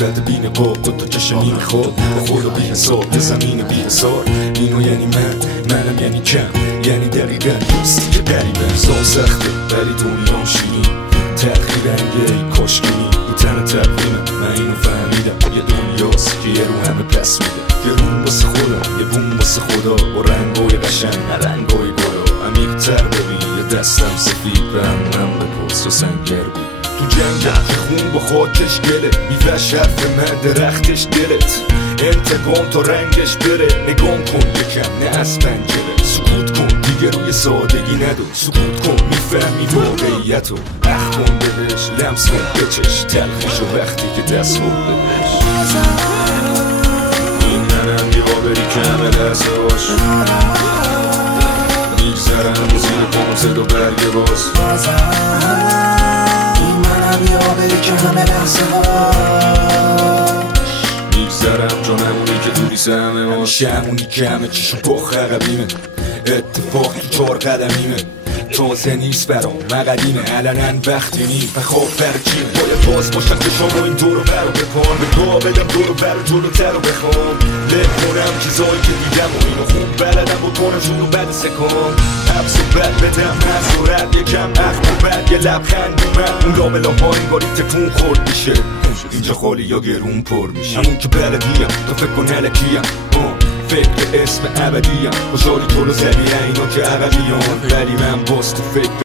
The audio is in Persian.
صورت بی نقاب با تو چشم نمیخواد با خدا بی حساب یه زمین بی حسار اینو یعنی منم یعنی کم یعنی دقیقا دوستی که قریبه زان سخته ولی دنیا شیرین تأخیر رنگه ای کاشکینی رو تن تقویمه من اینو فهمیدم یه دنیاست که یه رو همه پس میده یه روم واسه خودم یه بوم واسه خدا با رنگای قشنگ نه رنگای گلا عمیق تر ببین یه دستم سفید به همونم بپرس و سنگر بید تو جنگ خون با خاکش گله میفش حرف من درختش دلت انتقام تا رنگش بره نگام کن یکم نه از پنجره سکوت کن دیگه روی سادگی ندو سکوت کن میفهمی واقعیتو اخ کن بهش لمس کن بچش تلخیشو وقتی که دست خود بهش این منم یه آبری که همه لحظه باش میگذرم زیر پام صدا برگه باز این منم یه آبری که همه لحظه باش میگذرم جانمونی که دوری سهمه ماش همونی که همه چیشو با خربیمه اتفاق تو 4 قدمیمه تازه نیست برام مقدیمه علنا وقتی نیم و خواب برکیمه باید باز باشم که شما این دورو برو بپان نگاه بدم دورو برو جلوتر رو بخوام بکنم چیزایی که دیدم و اینو خوب بلدم بکنم شروع بد سکان حبس و بد بدم مزورت یکم اخم و بد یه لبخند اومد اون لابلا ها این باری تکون خورد میشه اینجا خالی یا گرون پر میشه همون که بلدیم تو فکر کن هلکیم فکر اسم ابدیم خوشحالی تو رو زدی اینا که عقبیان ولی من باز تو فکر